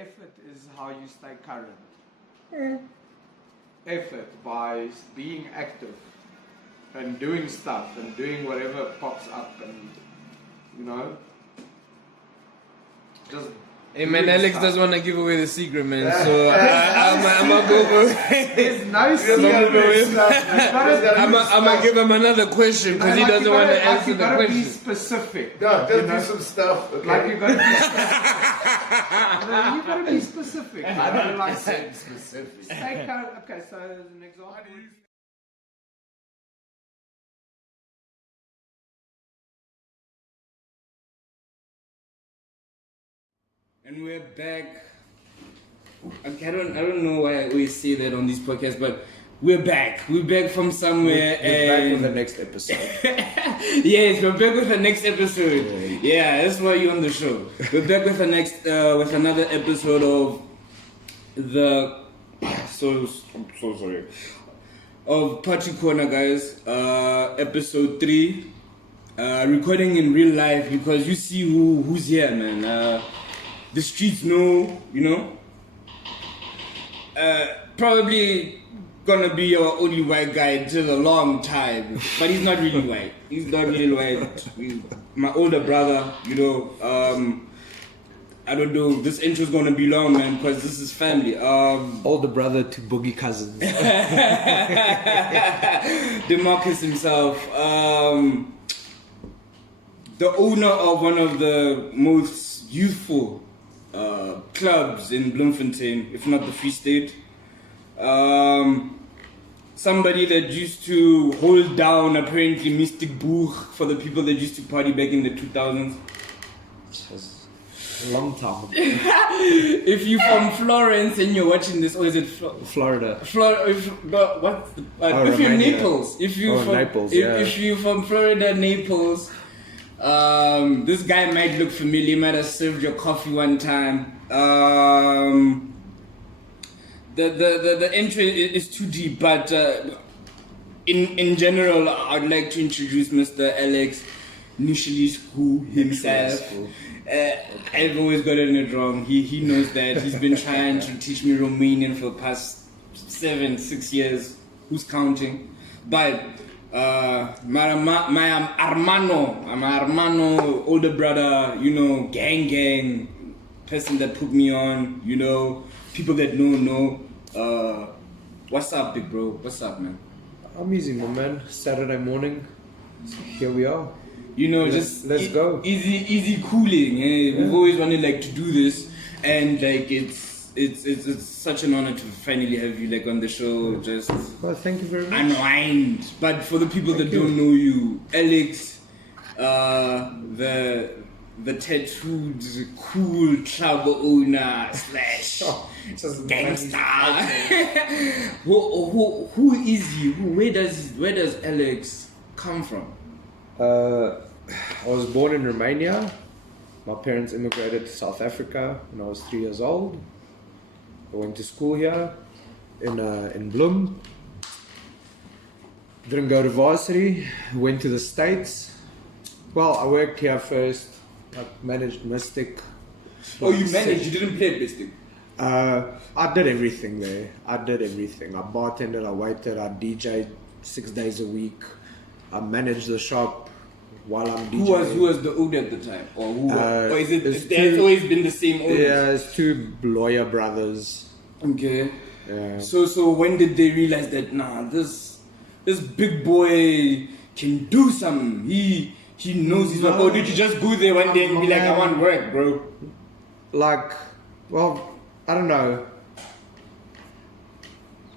effort is how you stay current. Effort by being active and doing stuff and doing whatever pops up and, you know, just. Hey man, Alex doesn't want to give away the secret, man. So I'm gonna go for it. There's no secret stuff. I'm gonna give him another question because he doesn't want to answer the question. You gotta be specific. No, just do some stuff. Okay? Like you gotta be specific. You gotta be specific. I don't like saying specific. Okay, so as an example. And we're back. Okay, I don't know why I always say that on these podcasts, but we're back. We're back from somewhere. We're back with the next episode. Yes, we're back with the next episode. Yeah, that's why you're on the show. We're back with the next, with another episode of the. So sorry. Of PaRty CoRner, guys. Episode 3. Recording in real life because you see who's here, man. The streets know, you know. Probably gonna be your only white guy until a long time, but he's not really white. He's not really white. My older brother, you know. I don't know. This intro's gonna be long, man, because this is family. Older brother to boogie cousins. Demarcus himself. The owner of one of the most youthful clubs in Bloemfontein, if not the Free State. Somebody that used to hold down apparently Mystic Boer for the people that used to party back in the 2000s. A long time. If you're from Florence and you're watching this, or is it Florida? If you're Naples, if you're from Naples, if you're from Florida, Naples. This guy might look familiar. He might have served your coffee one time. The intro is too deep, but in general, I'd like to introduce Mr. Alex Nishilisku himself. I've always gotten it wrong. He knows that. He's been trying to teach me Romanian for the past 7-6 years. Who's counting? But my Armano, older brother, you know, gang, person that put me on, you know, people that know. What's up, big bro? What's up, man? I'm easy, my man. Saturday morning. Here we are. You know, let's go. Easy cooling. Eh? We've always wanted like to do this, and like it's such an honor to finally have you like on the show. Just well, thank you very much. Unwind. But for the people that don't know you, Alex, the tattooed cool trouble owner / gangster. Who is he? Where does Alex come from? I was born in Romania. My parents immigrated to South Africa when I was 3 years old. I went to school here in Bloem. Didn't go to varsity. Went to the States. Well, I worked here first. I managed Mystic. Oh, you managed? You didn't play Mystic? I did everything there. I bartended, I waited, I DJ'd 6 days a week. I managed the shop while I'm DJing. Who was the owner at the time? Or is it always been the same owners? Yeah, it's 2 lawyer brothers. Okay. Yeah. So when did they realize that this big boy can do something? He knows his work. Or did you just go there one day and be like, I want work, bro? Like, well, I don't know.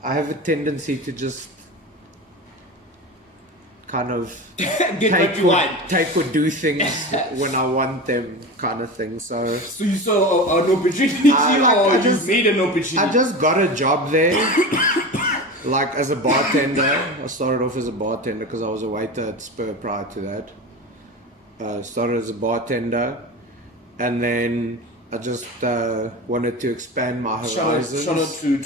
I have a tendency to just kind of take or do things when I want them, kind of thing. So you saw an opportunity, or you made an opportunity? I just got a job there, like as a bartender. I started off as a bartender because I was a waiter at Spur prior to that. Started as a bartender, and then I just wanted to expand my horizons. Shout out to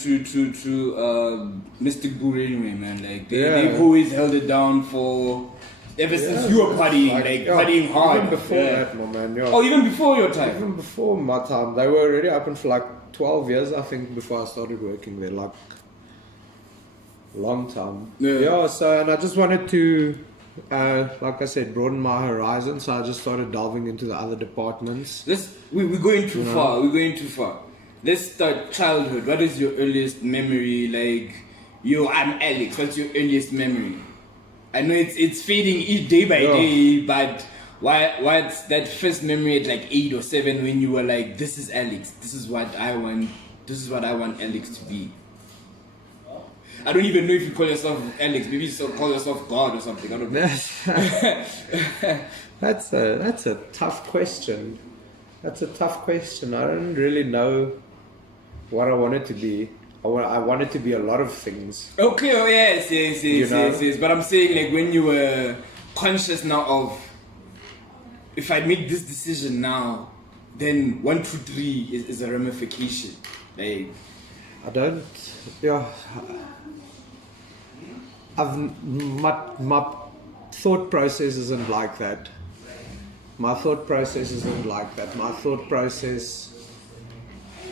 Mystic Boer anyway, man. Like they've always held it down for Ever since you were partying, partying hard. Even before that, my man. Yeah. Oh, even before your time. Even before my time, they were already open for like 12 years, I think, before I started working there. Like, long time. Yeah. So, and I just wanted to, like I said, broaden my horizon. So I just started delving into the other departments. We're going too far. We're going too far. Let's start childhood. What is your earliest memory? Like, I'm Alex. What's your earliest memory? I know it's fading each day by day, but what's that first memory at like 8 or 7 when you were like, this is Alex. This is what I want. This is what I want Alex to be. I don't even know if you call yourself Alex. Maybe you call yourself God or something. I don't know. That's a tough question. That's a tough question. I don't really know what I wanted to be. I wanted to be a lot of things. Okay, oh yes. But I'm saying, like, when you were conscious now of, if I make this decision now, then 1, 2, 3 is a ramification. Like, I don't. Yeah. My thought process isn't like that. My thought process,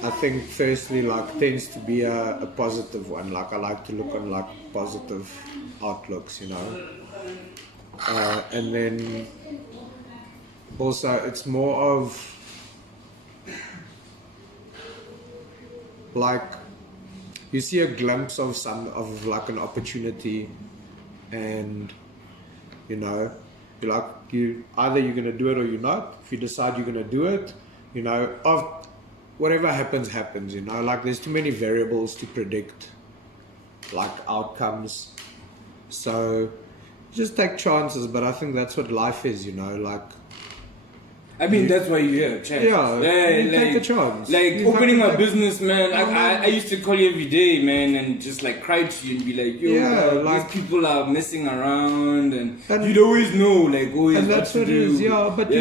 I think, firstly, like, tends to be a positive one. Like, I like to look on like positive outlooks, you know. And then also, it's more of like, you see a glimpse of like an opportunity, and you know, either you're gonna do it or you're not. If you decide you're gonna do it, you know, whatever happens, you know, like, there's too many variables to predict, like, outcomes. So just take chances, but I think that's what life is, you know, like, I mean, that's why you're here, chance. Yeah, like, take a chance. Like, You opening have to a business, man. I used to call you every day, man, and just like cry to you and be like, yo, Yeah, man, like, these people are messing around, and you'd always know, like, always and that's what what to it do. is, yeah. But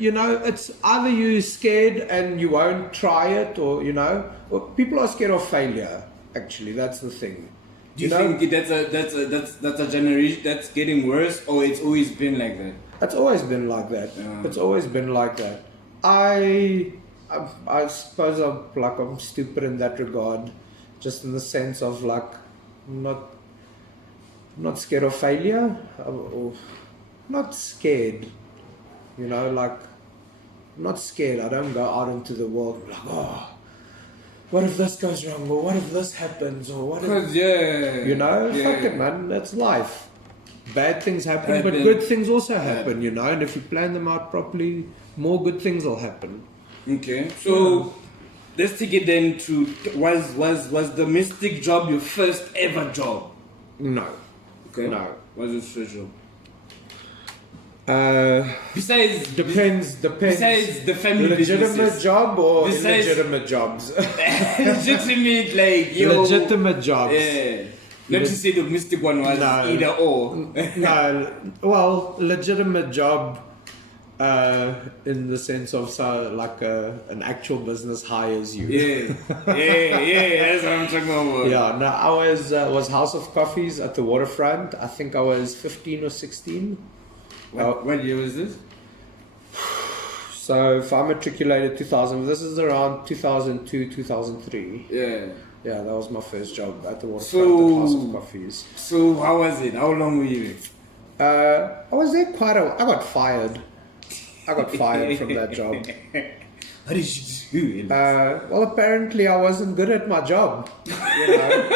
you know, it's either you're scared and you won't try it, or, you know, or people are scared of failure. Actually, that's the thing. Do you think that's a generation that's getting worse, or it's always been like that? It's always been like that. It's always been like that. I suppose I'm stupid in that regard, just in the sense of, like, I'm not scared of failure, or not scared, you know, like, I'm not scared. I don't go out into the world like, oh, what if this goes wrong, or what if this happens, or what if, you know, fuck it, man, that's life. Bad things happen, but good things also happen, you know, and if you plan them out properly, more good things will happen. Okay, so let's take it then to, was the Mystic job your first ever job? No. Okay. No. What was your first job? Depends. Besides the family legitimate businesses. job or Besides- illegitimate jobs? Legitimate, like, yo. Legitimate jobs. Yeah. Not to say the Mystic one was either or. No, well, legitimate job in the sense of, like, an actual business hires you. Yeah, that's what I'm talking about. Yeah, no, I was House of Coffees at the waterfront. I think I was 15 or 16. What year was this? So if I matriculated 2000, this is around 2002, 2003. Yeah. Yeah, that was my first job at the waterfront at House of Coffees. So how was it? How long were you there? I was there I got fired. I got fired from that job. What did you do? Well, apparently I wasn't good at my job. You know?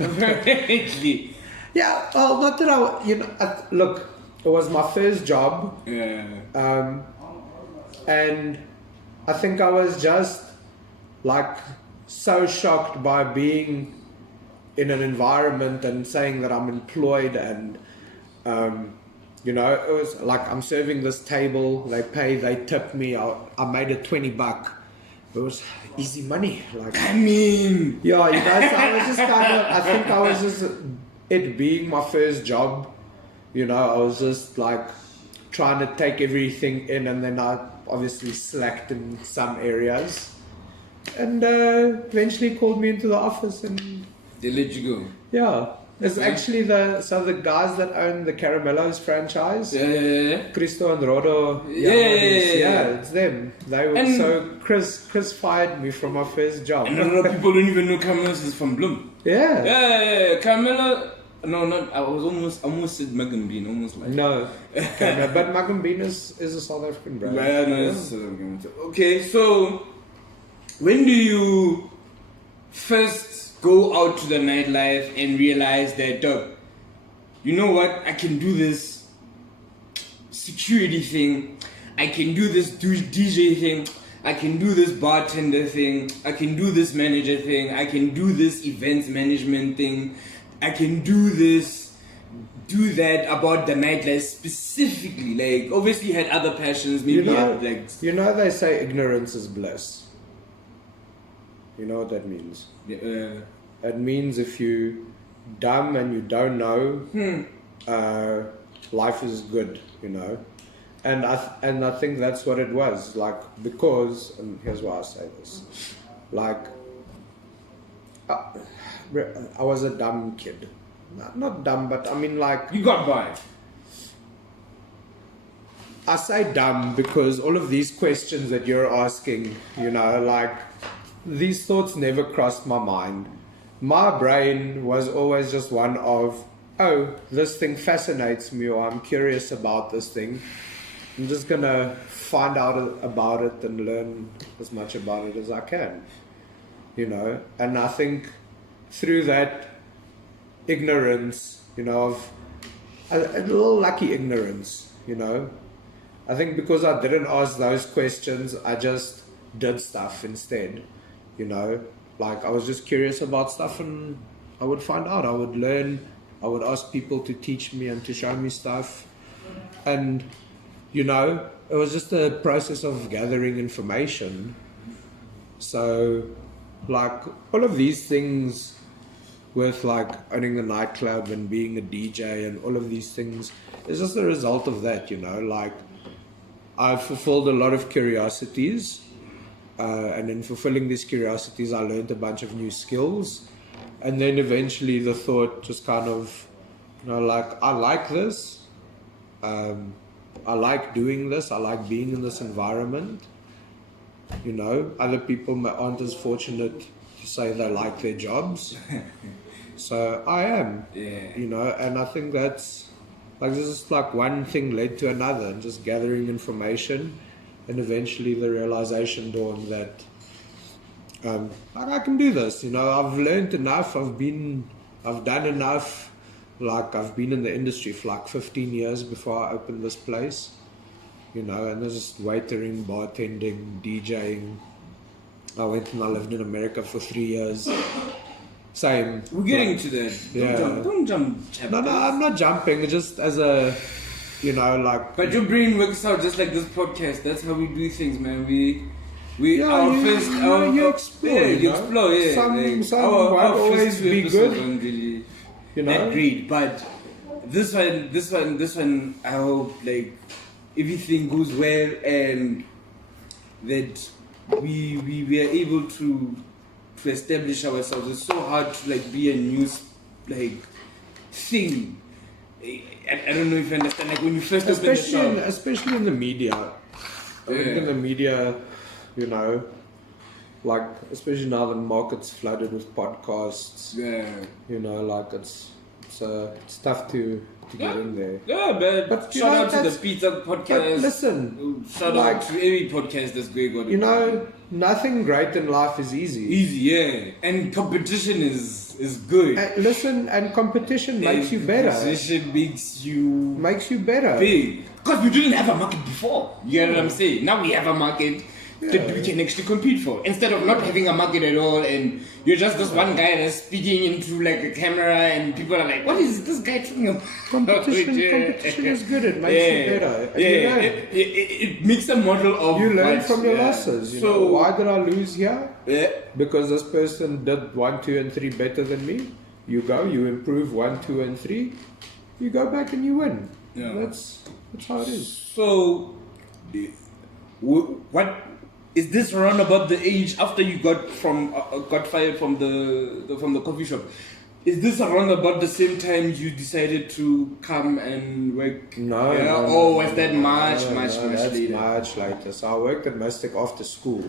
Apparently. Yeah, well, not that look, it was my first job. Yeah. And I think I was just, like, so shocked by being in an environment and saying that I'm employed, and you know, it was like, I'm serving this table, they tip me, I made it $20. It was easy money, like, I mean, yeah, you know, so I was just I think I was just, it being my first job, you know, I was just like trying to take everything in, and then I obviously slacked in some areas. And eventually called me into the office, and they let you go. yeah, It's actually the guys that own the Caramellos franchise. Yeah. Cristo and Rodo. Yeah. It's them. They were, And- so Chris fired me from my first job. And a lot of people don't even know Carmelo's is from Bloem. Yeah. Yeah. Carmelo. No, not. I almost said Megan Bean, almost like. No. Caramel, but Magambine is a South African brand. Yeah, no, it's okay, so when do you first go out to the nightlife and realize that, dog, you know what, I can do this security thing, I can do this DJ thing, I can do this bartender thing, I can do this manager thing, I can do this events management thing, I can do that about the nightlife specifically? Like, obviously you had other passions, maybe You know they say ignorance is bliss. You know what that means? It means if you dumb and you don't know, life is good, you know. And I think that's what it was, like, because, and here's why I say this, like, I was a dumb kid. Not dumb, but I mean, like, you got by. I say dumb because all of these questions that you're asking, you know, like, these thoughts never crossed my mind. My brain was always just one of, oh, this thing fascinates me, or I'm curious about this thing. I'm just gonna find out about it and learn as much about it as I can, you know. And I think through that ignorance, you know, of a little lucky ignorance, you know, I think because I didn't ask those questions, I just did stuff instead, you know. Like, I was just curious about stuff and I would find out, I would learn, I would ask people to teach me and to show me stuff. And, you know, it was just a process of gathering information. So, like, all of these things with, like, owning a nightclub and being a DJ and all of these things, it's just a result of that, you know. Like, I've fulfilled a lot of curiosities. And in fulfilling these curiosities, I learned a bunch of new skills. And then eventually the thought just kind of, you know, like, I like this. I like doing this. I like being in this environment. You know, other people aren't as fortunate to say they like their jobs. So I am, you know, and I think that's, like, this is like one thing led to another, and just gathering information. And eventually the realization dawned that like, I can do this, you know. I've learned enough, I've done enough. Like, I've been in the industry for like 15 years before I opened this place, you know, and there's just waitering, bartending, DJing. I went and I lived in America for 3 years. Same. We're getting to that. Don't jump. No, I'm not jumping, just as a, you know, like. But your brain works out just like this podcast. That's how we do things, man. You explore. You explore. Yeah, some won't always be good. Really, you know, that great. But this one, I hope, like, everything goes well and that we are able to establish ourselves. It's so hard to, like, be a news, like, thing. I don't know if you understand, like, when you first open the shop. Especially in the media. I think in the media, you know, like, especially now the market's flooded with podcasts. Yeah. You know, like, it's tough to get in there. Yeah, but shout out to the Pizza Podcast. But listen, shout out to every podcast that's going on. You know, nothing great in life is easy. Easy, yeah. And competition is good. Listen, and competition makes you better. Competition makes you better. Big. Because we didn't have a market before. You know what I'm saying? Now we have a market that we can actually compete for. Instead of not having a market at all, and you're just this one guy that's speaking into, like, a camera, and people are like, what is this guy talking about? Competition is good. It makes you better. And it makes a model of... You learn from your losses. You know, why did I lose here? Yeah. Because this person did 1, 2, and 3 better than me. You go, you improve 1, 2, and 3. You go back and you win. Yeah. That's how it is. So, what is this around about the age after you got fired from the coffee shop? Is this around about the same time you decided to come and work? No, Yeah? no, Or no, was no, that no, much no, that's later? much later. So I worked at Mystic after school,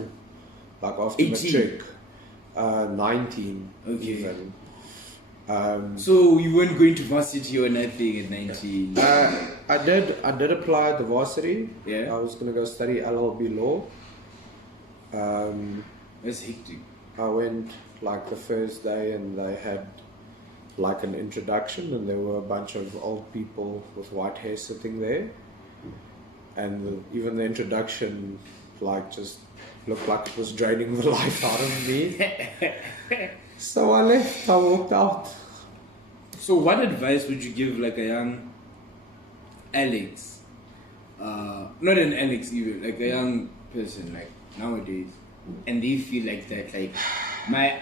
like after 18? matric, 19 Okay. even. So you weren't going to varsity or nothing at 19? I did apply at the varsity. Yeah. I was gonna go study LLB law. That's hectic. I went like the first day and they had like an introduction and there were a bunch of old people with white hair sitting there, and even the introduction like just looked like it was draining the life out of me. So I left, I walked out. So what advice would you give like a young Alex? Not an Alex even, like a young person like nowadays, and they feel like that, like my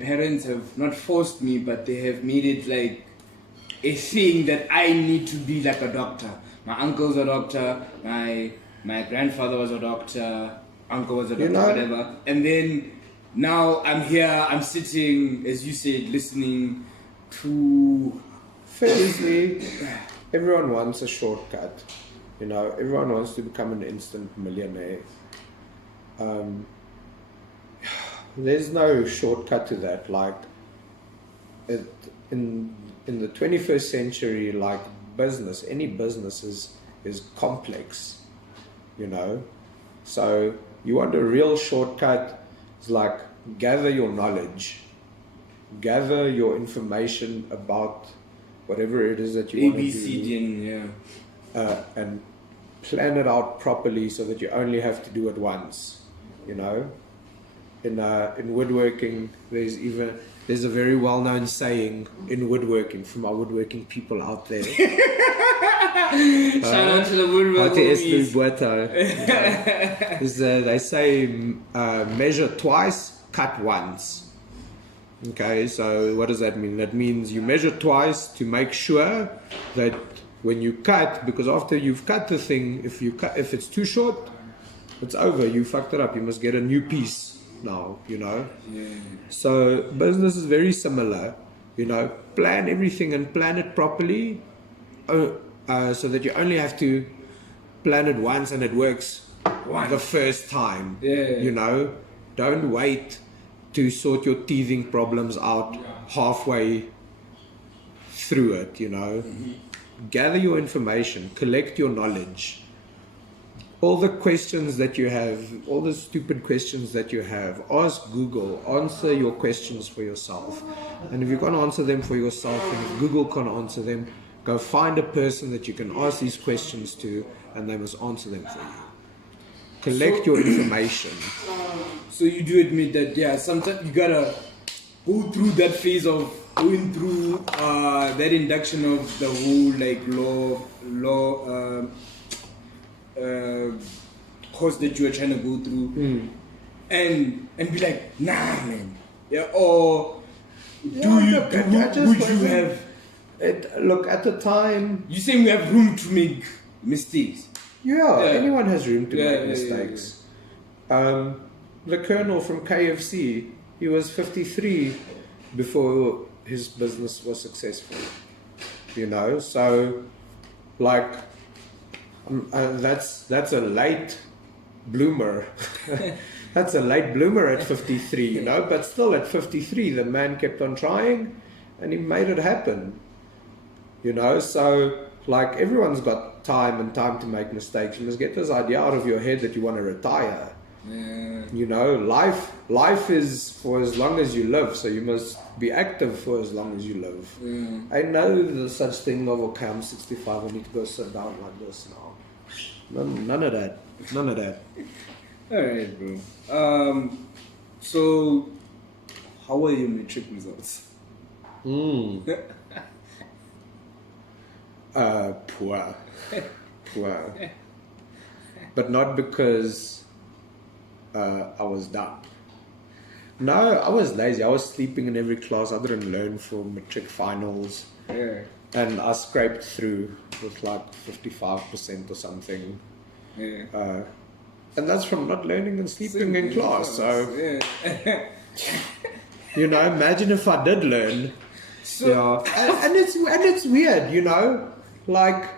parents have not forced me, but they have made it like a thing that I need to be like a doctor. My uncle's a doctor, my grandfather was a doctor, uncle was a doctor, whatever. And then now I'm here, I'm sitting, as you said, listening to... Firstly, everyone wants a shortcut. You know, everyone wants to become an instant millionaire. There's no shortcut to that. Like, in the 21st century, like business, any business is complex. You know, so you want a real shortcut. It's like gather your knowledge, gather your information about whatever it is that you want to do. ABCD, yeah. And plan it out properly so that you only have to do it once. You know, in woodworking, there's a very well-known saying in woodworking from our woodworking people out there. Shout out to the woodworking They say measure twice, cut once. Okay, so what does that mean? That means you measure twice to make sure that when you cut, because after you've cut the thing, if it's too short, it's over. You fucked it up. You must get a new piece now, you know. Yeah. So business is very similar. You know, plan everything and plan it properly, so that you only have to plan it once and it works the first time. Yeah. You know, don't wait to sort your teething problems out halfway through it, you know. Gather your information, collect your knowledge. All the questions that you have, all the stupid questions that you have, ask Google, answer your questions for yourself. And if you can't answer them for yourself, and if Google can't answer them, go find a person that you can ask these questions to, and they must answer them for you. Collect your information. So you do admit that, yeah, sometimes you gotta go through that phase of going through that induction of the whole like law course that you are trying to go through, and be like, nah, man, yeah, or would you have? Look, at the time, You saying we have room to make mistakes? yeah, Yeah. anyone has room to Yeah, make yeah, mistakes. The colonel from KFC, he was 53 before his business was successful. You know, so like that's a late bloomer. That's a late bloomer at 53, you know, but still at 53 the man kept on trying and he made it happen. You know, so like everyone's got time to make mistakes. You must get this idea out of your head that you want to retire. Yeah. You know, life is for as long as you live, so you must be active for as long as you live. I know there's such thing of, okay, I'm 65, I need to go sit down like this now. None of that. None of that. Alright, bro. So how were your matric results? Poor. But not because I was dumb. No, I was lazy. I was sleeping in every class. I didn't learn for matric finals. Yeah. And I scraped through with like 55% or something. Yeah. And that's from not learning and sleeping in class. So yeah. You know, imagine if I did learn. So, And it's weird, you know, like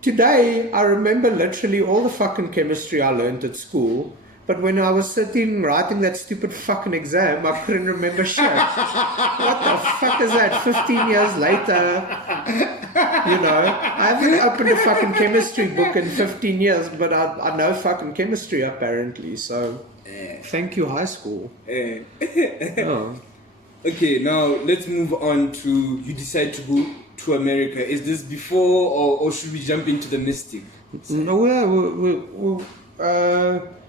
today I remember literally all the fucking chemistry I learned at school, but when I was sitting writing that stupid fucking exam, I couldn't remember shit. What the fuck is that? 15 years later, you know, I haven't opened a fucking chemistry book in 15 years, but I know fucking chemistry apparently. So, thank you, high school. Oh. okay, now let's move on to you decide to go to America. Is this before or should we jump into the Mystic? No,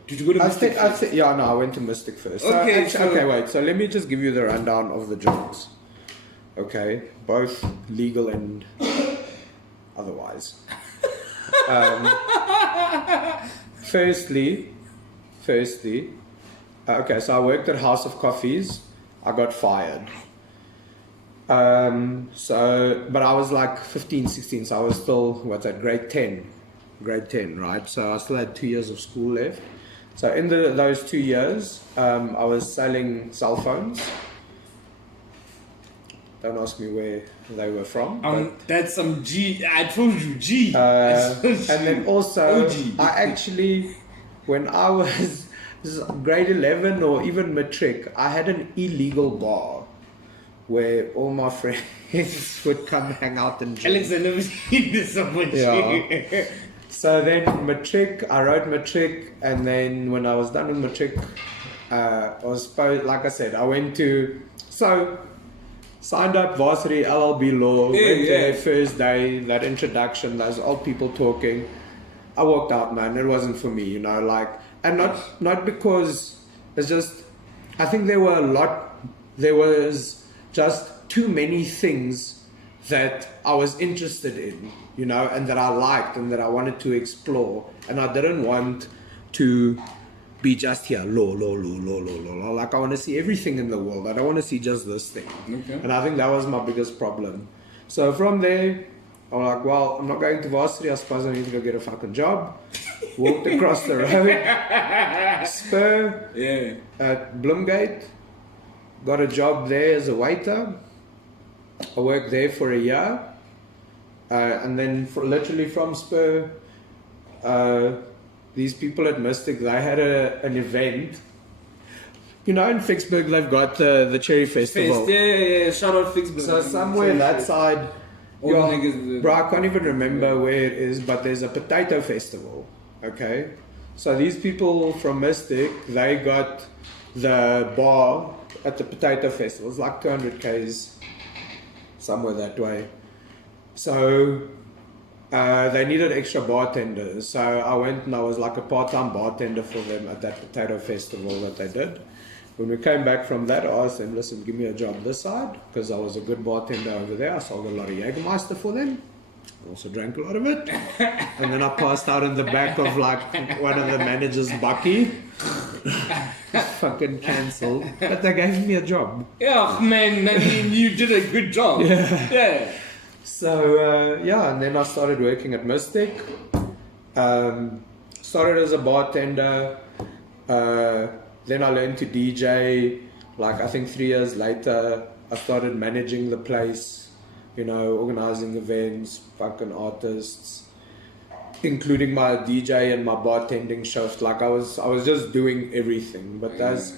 Did you go to Mystic? I went to Mystic first. Okay, Okay, wait. So let me just give you the rundown of the jobs. Okay, both legal and otherwise. Firstly, okay. So I worked at House of Coffees. I got fired. But I was like 15, 16, so I was still, grade 10, right? So I still had 2 years of school left. So in those 2 years, I was selling cell phones. Don't ask me where they were from. That's some G. I told you, G. And then also, OG. I actually, when I was grade 11 or even matric, I had an illegal bar where all my friends would come hang out and drink. Alex, I never seen this so much. Yeah. So then I wrote matric, and then when I was done with matric, like I said, I went to, signed up varsity LLB law, went there first day, that introduction, those old people talking. I walked out, man, it wasn't for me, you know, like, and not because, it's just, I think there was just too many things that I was interested in, you know, and that I liked and that I wanted to explore. And I didn't want to be just here, law. Like, I want to see everything in the world. I don't want to see just this thing. Okay. And I think that was my biggest problem. So from there, I was like, well, I'm not going to varsity. I suppose I need to go get a fucking job. Walked across the road, Spur, at Bloemgate. Got a job there as a waiter. I worked there for a year. And then literally from Spur, these people at Mystic, they had an event. You know, in Vicksburg, they've got the Cherry Festival. Yeah. Shout out Vicksburg. So somewhere that side, bro, I can't even remember where it is, but there's a potato festival. Okay? So these people from Mystic, they got the bar at the potato festival. It's like 200 k's somewhere that way. So they needed extra bartenders. So I went and I was like a part-time bartender for them at that potato festival that they did. When we came back from that, I asked them, listen, give me a job this side, because I was a good bartender over there. I sold a lot of Jägermeister for them. I also drank a lot of it. And then I passed out in the back of like one of the managers' bucky. Fucking cancelled. But they gave me a job. Yeah, man, I mean, you did a good job. Yeah. So, and then I started working at Mystic. Started as a bartender. Then I learned to DJ. Like, I think 3 years later, I started managing the place. You know, organizing events, fucking artists, including my DJ and my bartending shift. Like, I was just doing everything. But that's,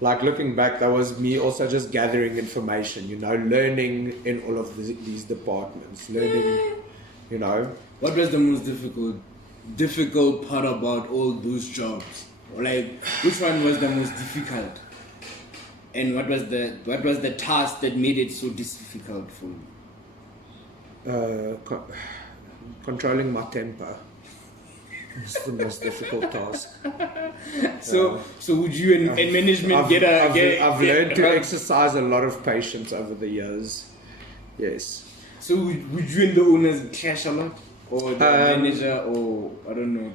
like, looking back, that was me also just gathering information, you know, learning in all of these departments, learning, you know. What was the most difficult part about all those jobs? Like, which one was the most difficult? And what was the task that made it so difficult for you? Controlling my temper. It's the most difficult task. So would you and management I've learned to exercise a lot of patience over the years. Yes. So would you and the owners clash a lot? Or the manager, or I don't know?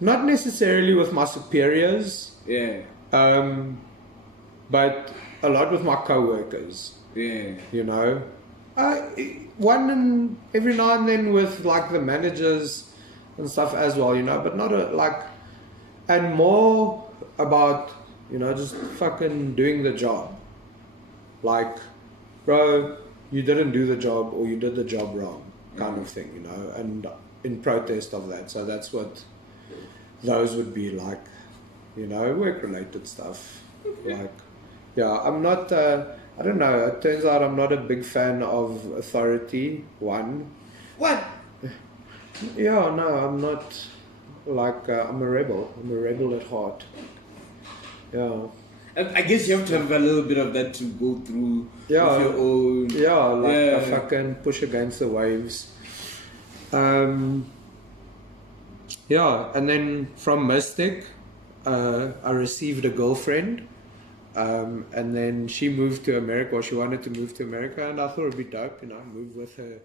Not necessarily with my superiors. Yeah. But a lot with my co-workers. Yeah. You know? One every now and then with like the managers and stuff as well, you know, but not and more about, you know, just fucking doing the job, like, bro, you didn't do the job or you did the job wrong, kind of thing, you know, and in protest of that. So that's what those would be like, you know, work-related stuff. Like, yeah, I'm not, I don't know, it turns out I'm not a big fan of authority, one. What? Yeah, no, I'm not, like, I'm a rebel at heart. Yeah. I guess you have to have a little bit of that to go through Yeah. with your own. Yeah, like Yeah. I fucking push against the waves. Yeah, and then from Mystic, I received a girlfriend, and then she moved to America, or she wanted to move to America, and I thought it'd be dope, you know, move with her